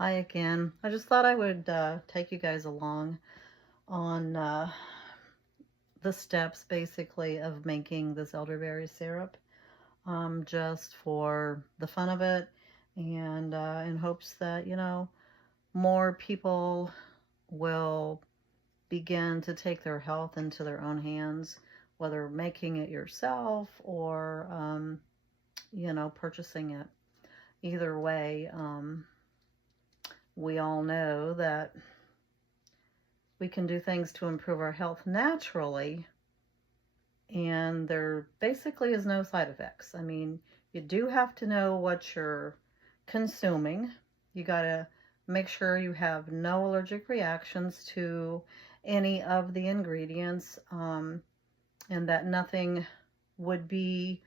Hi again. I just thought I would take you guys along on the steps basically of making this elderberry syrup, just for the fun of it, and in hopes that, more people will begin to take their health into their own hands, whether making it yourself or, purchasing it. Either way, we all know that we can do things to improve our health naturally, and there basically is no side effects. I mean, you do have to know what you're consuming. You got to make sure you have no allergic reactions to any of the ingredients, and that nothing would be,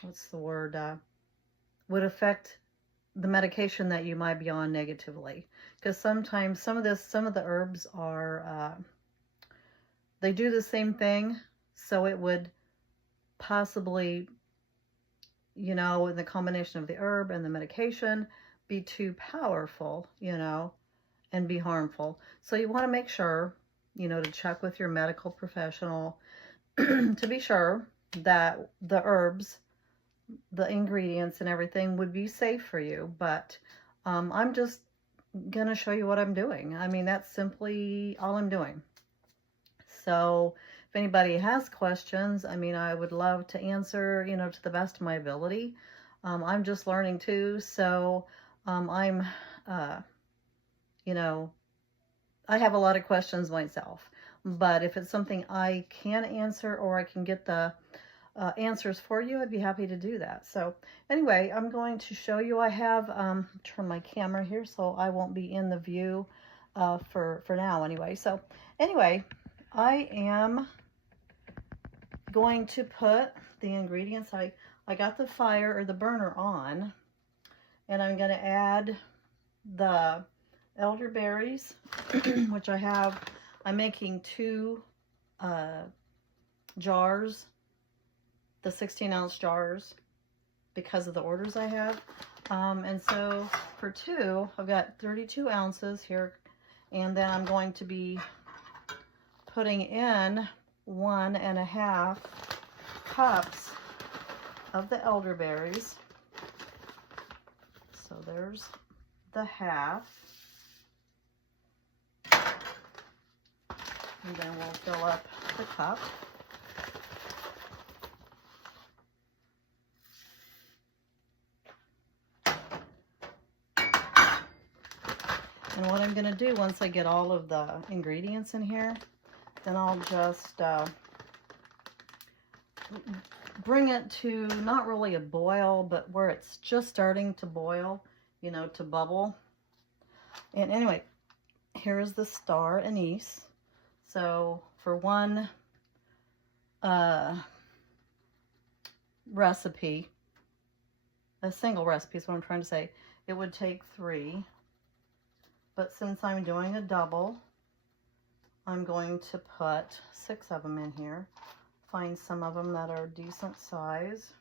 what's the word, would affect the medication that you might be on negatively. Because sometimes some of the herbs are, they do the same thing, so it would possibly, in the combination of the herb and the medication, be too powerful, and be harmful. So you want to make sure, to check with your medical professional to be sure that the herbs, the ingredients and everything would be safe for you. But I'm just gonna show you what I'm doing. I mean, that's simply all I'm doing. So if anybody has questions, I mean, I would love to answer, to the best of my ability. I'm just learning too, so I'm, I have a lot of questions myself. But if it's something I can answer or I can get the answers for you, I'd be happy to do that. So anyway, I'm going to show you. I have turn my camera here so I won't be in the view for now anyway. So anyway, I am going to put the ingredients. I got the fire or the burner on, and I'm going to add the elderberries, which I'm making 2 jars, the 16-ounce jars, because of the orders I have. And so for 2, I've got 32 ounces here, and then I'm going to be putting in 1.5 cups of the elderberries. So there's the half. And then we'll fill up the cup. And what I'm going to do once I get all of the ingredients in here, then I'll just bring it to not really a boil, but where it's just starting to boil, to bubble. And anyway, here is the Star Anise. So for one recipe, a single recipe is what I'm trying to say, it would take 3. But since I'm doing a double, I'm going to put 6 of them in here. Find some of them that are decent size.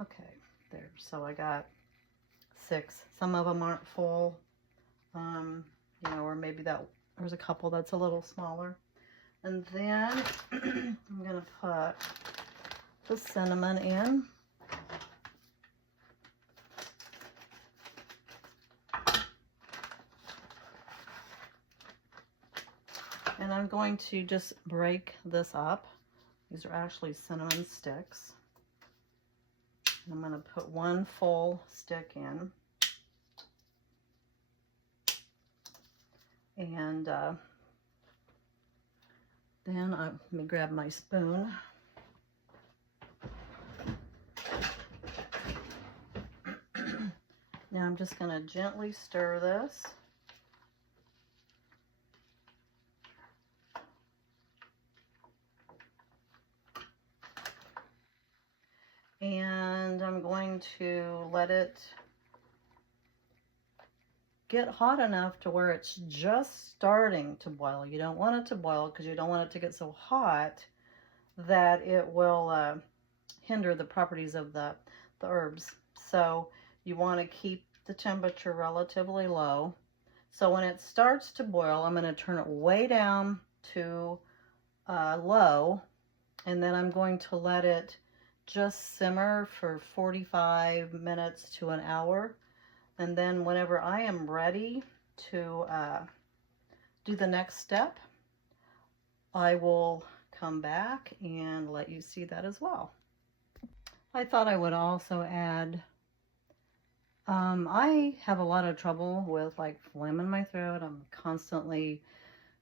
Okay, there. So I got 6. Some of them aren't full, or maybe there's a couple that's a little smaller. And then I'm going to put the cinnamon in. And I'm going to just break this up. These are actually cinnamon sticks. And I'm going to put 1 full stick in. And then let me grab my spoon. Now I'm just going to gently stir this. And I'm going to let it get hot enough to where it's just starting to boil. You don't want it to boil because you don't want it to get so hot that it will hinder the properties of the herbs. So you want to keep the temperature relatively low. So when it starts to boil, I'm going to turn it way down to low, and then I'm going to let it just simmer for 45 minutes to an hour. And then whenever I am ready to do the next step, I will come back and let you see that as well. I thought I would also add, I have a lot of trouble with like phlegm in my throat. I'm constantly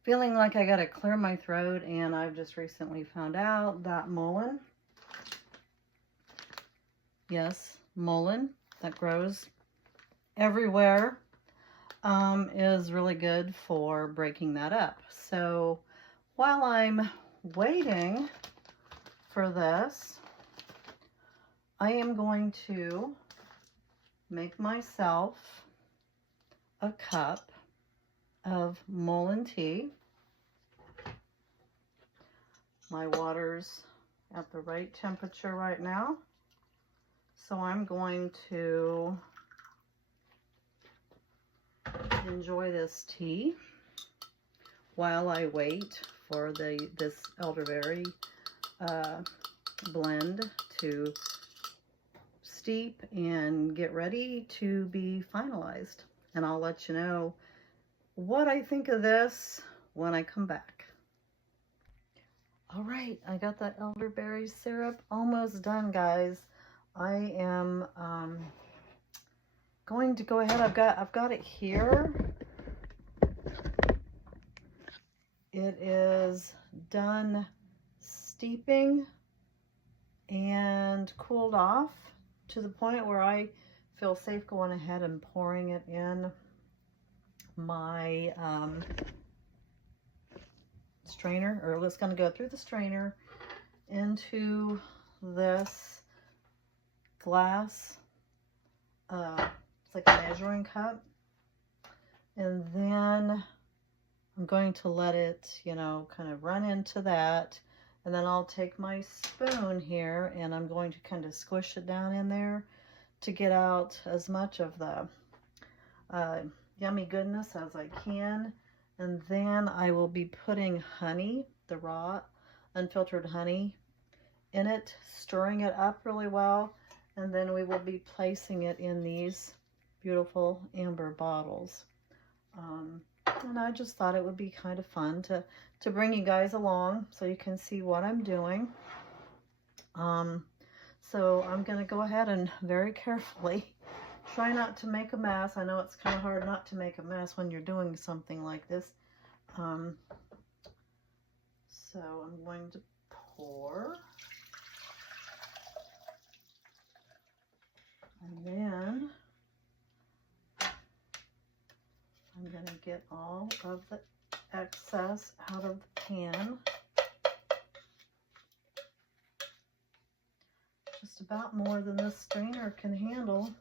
feeling like I gotta clear my throat, and I've just recently found out that mullein, yes, mullein that grows everywhere, is really good for breaking that up. So while I'm waiting for this, I am going to make myself a cup of mullein tea. My water's at the right temperature right now, so I'm going to enjoy this tea while I wait for this elderberry blend to steep and get ready to be finalized. And I'll let you know what I think of this when I come back. All right, I got that elderberry syrup almost done, guys. I am going to go ahead. I've got it here. It is done steeping and cooled off to the point where I feel safe going ahead and pouring it in my strainer, or it's going to go through the strainer into this glass, it's like a measuring cup, and then I'm going to let it, you know, kind of run into that, and then I'll take my spoon here and I'm going to kind of squish it down in there to get out as much of the yummy goodness as I can. And then I will be putting honey, the raw unfiltered honey, in it, stirring it up really well, and then we will be placing it in these beautiful amber bottles. And I just thought it would be kind of fun to bring you guys along so you can see what I'm doing. So I'm going to go ahead and very carefully try not to make a mess. I know it's kind of hard not to make a mess when you're doing something like this. So I'm going to pour. And then I'm going to get all of the excess out of the pan. Just about more than this strainer can handle.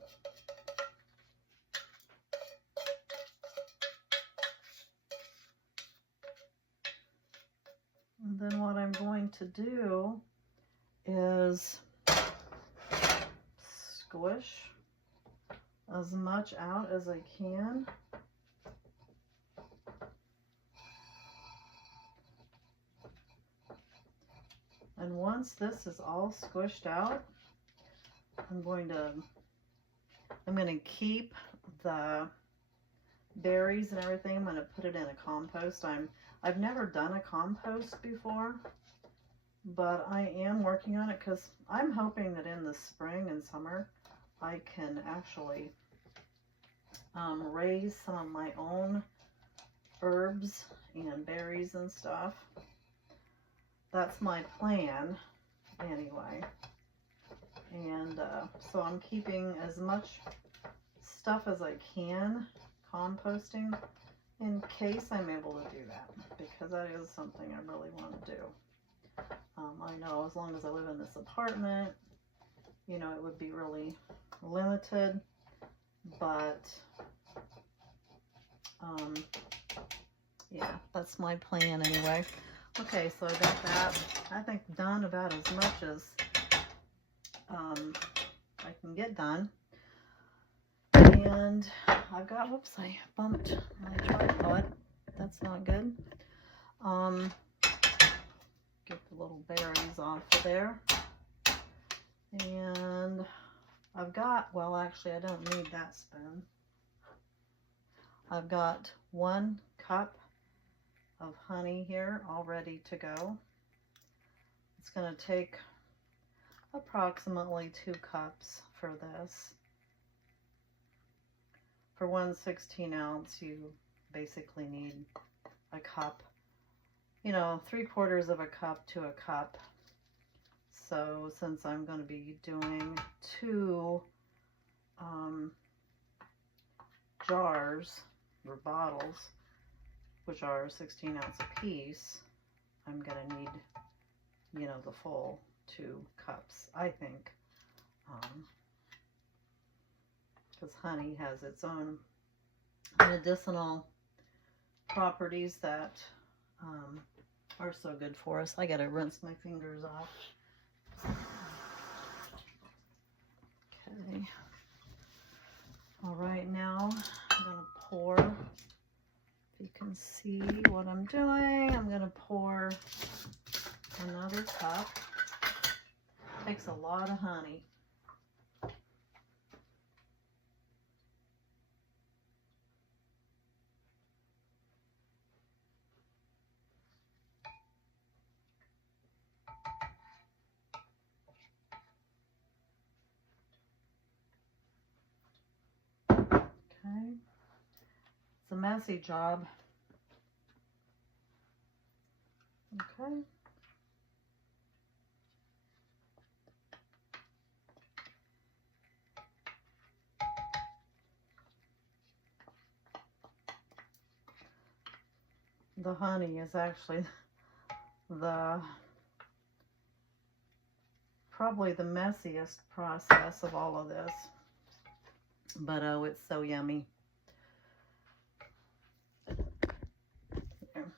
And then what I'm going to do is squish as much out as I can. And once this is all squished out, I'm going to keep the berries and everything. I'm going to put it in a compost. I've never done a compost before, but I am working on it because I'm hoping that in the spring and summer I can actually raise some of my own herbs and berries and stuff. That's my plan anyway. And so I'm keeping as much stuff as I can composting in case I'm able to do that, because that is something I really want to do. I know as long as I live in this apartment, you know, it would be really limited, but yeah, that's my plan anyway. Okay, so I got that, I think, done about as much as I can get done. And I've got, whoops, I bumped my tripod. That's not good. Get the little bearings off of there. And I've got, well, actually, I don't need that spoon. I've got 1 cup of honey here all ready to go. It's going to take approximately 2 cups for this. For 1 16-ounce, you basically need a cup, you know, 3/4 of a cup to a cup. So since I'm going to be doing 2 jars or bottles, which are 16-ounce a piece, I'm going to need, you know, the full 2 cups, I think. Because honey has its own medicinal properties that are so good for us. I gotta rinse my fingers off. Okay. All right, now I'm gonna pour. If you can see what I'm doing, I'm gonna pour another cup. Takes a lot of honey. Okay. It's a messy job. Okay. The honey is actually probably the messiest process of all of this, but oh, it's so yummy. There.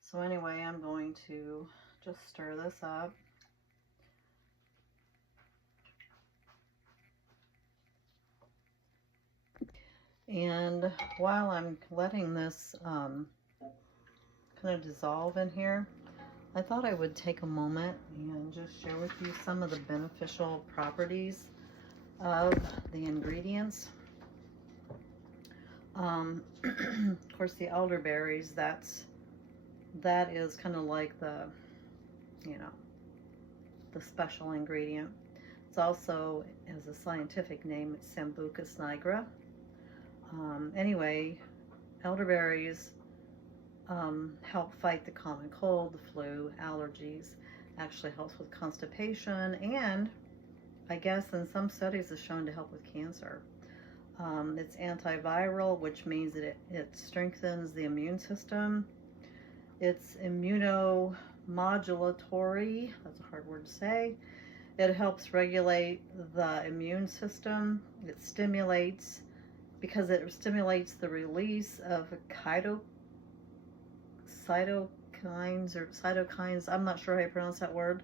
So anyway, I'm going to just stir this up. And while I'm letting this kind of dissolve in here, I thought I would take a moment and just share with you some of the beneficial properties of the ingredients. Of course, the elderberries, that is kind of like the, you know, the special ingredient. It's also, as a scientific name, it's Sambucus nigra. Anyway, elderberries help fight the common cold, the flu, allergies, actually helps with constipation, and I guess in some studies is shown to help with cancer. It's antiviral, which means that it strengthens the immune system. It's immunomodulatory, that's a hard word to say. It helps regulate the immune system. It stimulates, because it stimulates the release of cytokines, I'm not sure how you pronounce that word,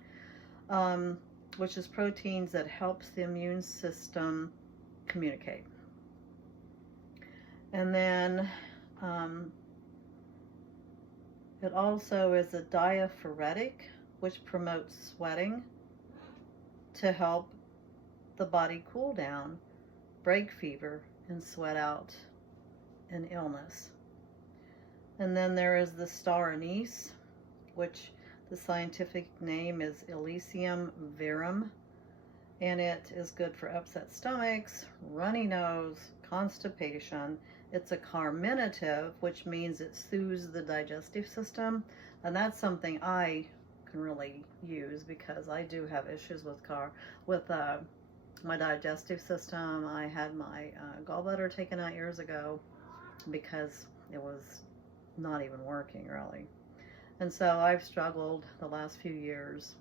which is proteins that helps the immune system communicate. And then it also is a diaphoretic, which promotes sweating to help the body cool down, break fever, and sweat out an illness. And then there is the Star Anise, which the scientific name is Elysium verum, and it is good for upset stomachs, runny nose, constipation. It's a carminative, which means it soothes the digestive system, and that's something I can really use because I do have issues with my digestive system. I had my gallbladder taken out years ago because it was not even working really. And so I've struggled the last few years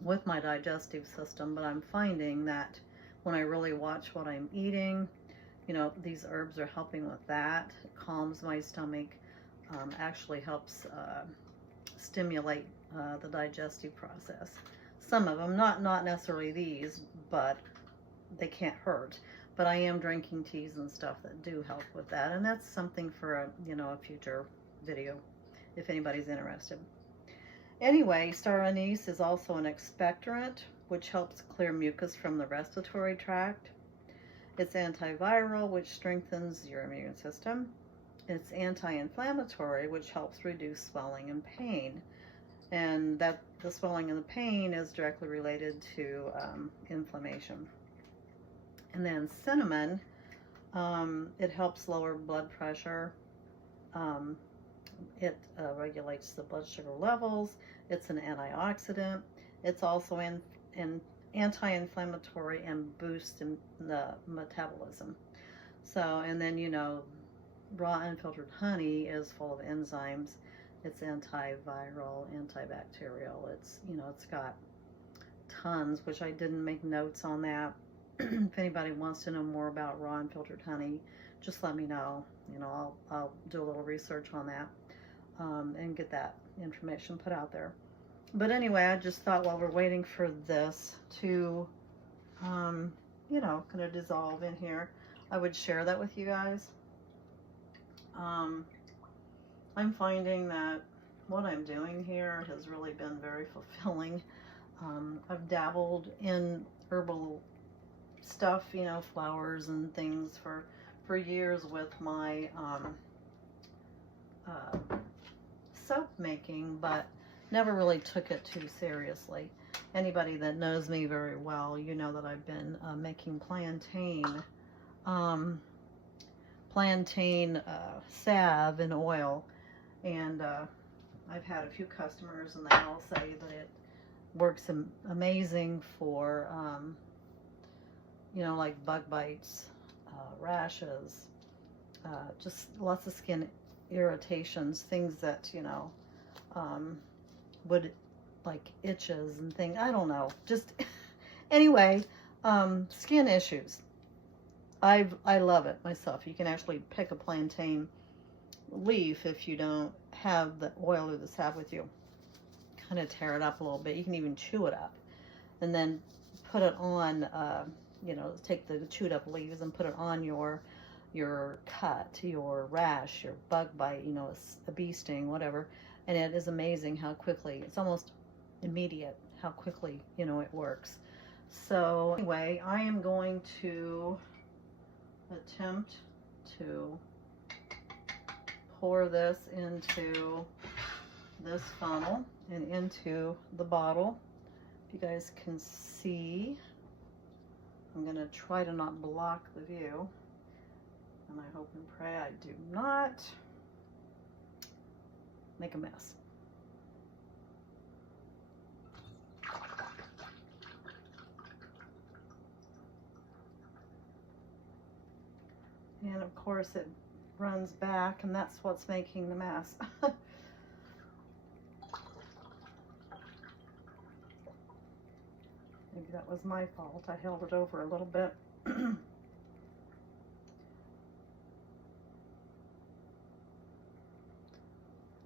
with my digestive system, but I'm finding that when I really watch what I'm eating, you know, these herbs are helping with that. It calms my stomach. actually helps stimulate the digestive process. Some of them, not necessarily these, but they can't hurt. But I am drinking teas and stuff that do help with that, and that's something for a, you know, a future video if anybody's interested. Anyway, Star Anise is also an expectorant, which helps clear mucus from the respiratory tract. It's antiviral, which strengthens your immune system. It's anti-inflammatory, which helps reduce swelling and pain. And that the swelling and the pain is directly related to inflammation. And then cinnamon, it helps lower blood pressure. It regulates the blood sugar levels. It's an antioxidant. It's also an anti-inflammatory and boosts in the metabolism. So, and then, you know, raw unfiltered honey is full of enzymes. It's antiviral, antibacterial. It's, you know, it's got tons, which I didn't make notes on that. If anybody wants to know more about raw unfiltered honey, just let me know. You know, I'll do a little research on that and get that information put out there. But anyway, I just thought while we're waiting for this to, you know, kind of dissolve in here, I would share that with you guys. I'm finding that what I'm doing here has really been very fulfilling. I've dabbled in herbal stuff, you know, flowers and things for years with my soap making, but never really took it too seriously. Anybody that knows me very well, you know that I've been making plantain salve and oil, and I've had a few customers and they all say that it works amazing for you know, like bug bites, rashes, just lots of skin irritations, things that, you know, would, like itches and things, I don't know, just anyway, skin issues. I love it myself. You can actually pick a plantain leaf if you don't have the oil or the salve with you. Kind of tear it up a little bit. You can even chew it up and then put it on, you know, take the chewed up leaves and put it on your cut, your rash, your bug bite, you know, a bee sting, whatever. And it is amazing how quickly, it's almost immediate how quickly, you know, it works. So anyway, I am going to attempt to pour this into this funnel and into the bottle. If you guys can see, I'm going to try to not block the view, and I hope and pray I do not make a mess. And of course it runs back, and that's what's making the mess. Maybe that was my fault. I held it over a little bit. Am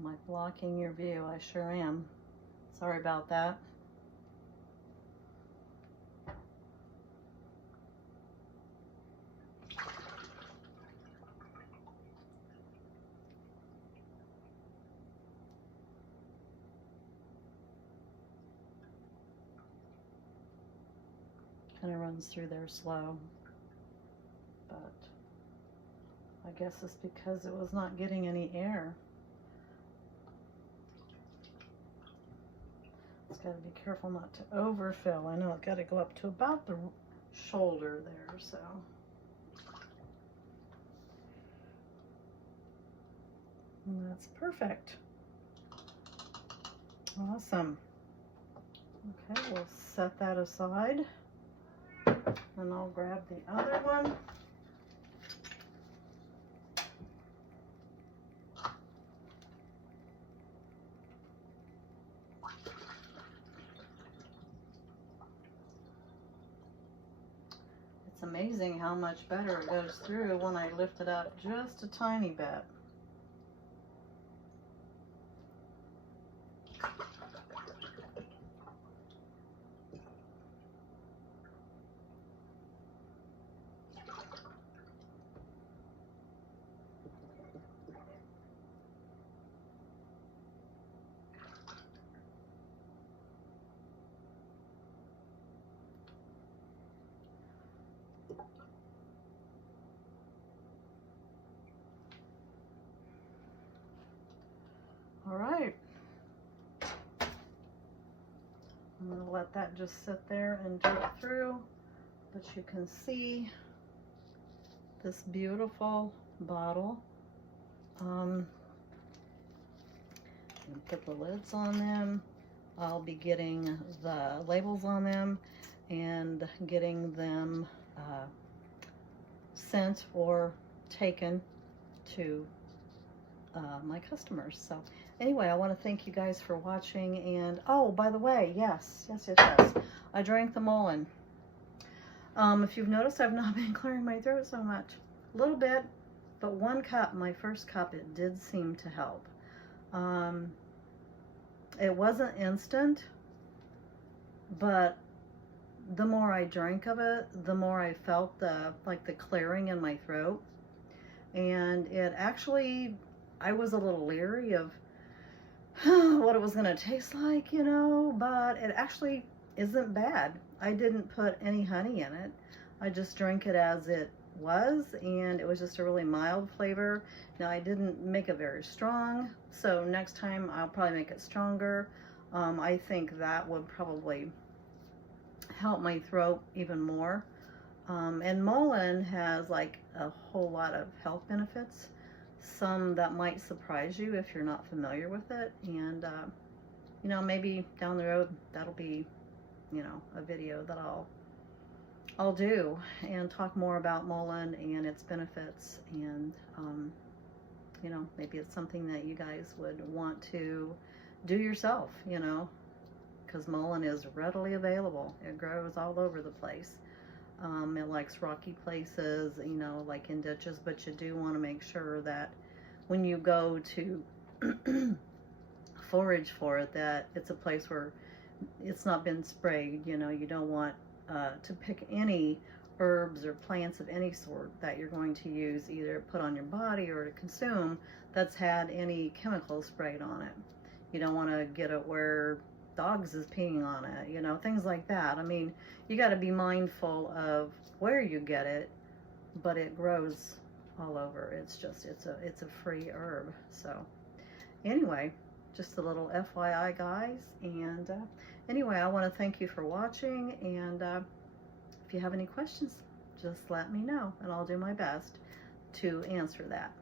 I blocking your view? I sure am. Sorry about that. Kind of runs through there slow, but I guess it's because it was not getting any air. Just got to be careful not to overfill. I know I've got to go up to about the shoulder there, so. And that's perfect. Awesome. Okay, we'll set that aside. And I'll grab the other one. It's amazing how much better it goes through when I lift it up just a tiny bit. All right. I'm going to let that just sit there and drip through, but you can see this beautiful bottle. Put the lids on them. I'll be getting the labels on them and getting them sent or taken to my customers. So anyway, I want to thank you guys for watching. And oh, by the way, yes, I drank the mullein. If you've noticed, I've not been clearing my throat so much. A little bit, but 1 cup, my first cup, it did seem to help. It wasn't instant, but the more I drank of it, the more I felt the clearing in my throat. And it actually, I was a little leery of what it was going to taste like, you know, but it actually isn't bad. I didn't put any honey in it. I just drank it as it was, and it was just a really mild flavor. Now, I didn't make it very strong, so next time I'll probably make it stronger. I think that would probably help my throat even more. And mullein has like a whole lot of health benefits, some that might surprise you if you're not familiar with it. And you know, maybe down the road that'll be, you know, a video that I'll do and talk more about mullein and its benefits. And you know, maybe it's something that you guys would want to do yourself, you know, because mullein is readily available. It grows all over the place. It likes rocky places, you know, like in ditches, but you do want to make sure that when you go to forage for it, that it's a place where it's not been sprayed. You know, you don't want to pick any herbs or plants of any sort that you're going to use, either put on your body or to consume, that's had any chemicals sprayed on it. You don't want to get it where dogs is peeing on it, you know, things like that. I mean, you got to be mindful of where you get it, but it grows all over. It's just, it's a free herb. So anyway, just a little FYI, guys. And anyway, I want to thank you for watching, and if you have any questions, just let me know and I'll do my best to answer that.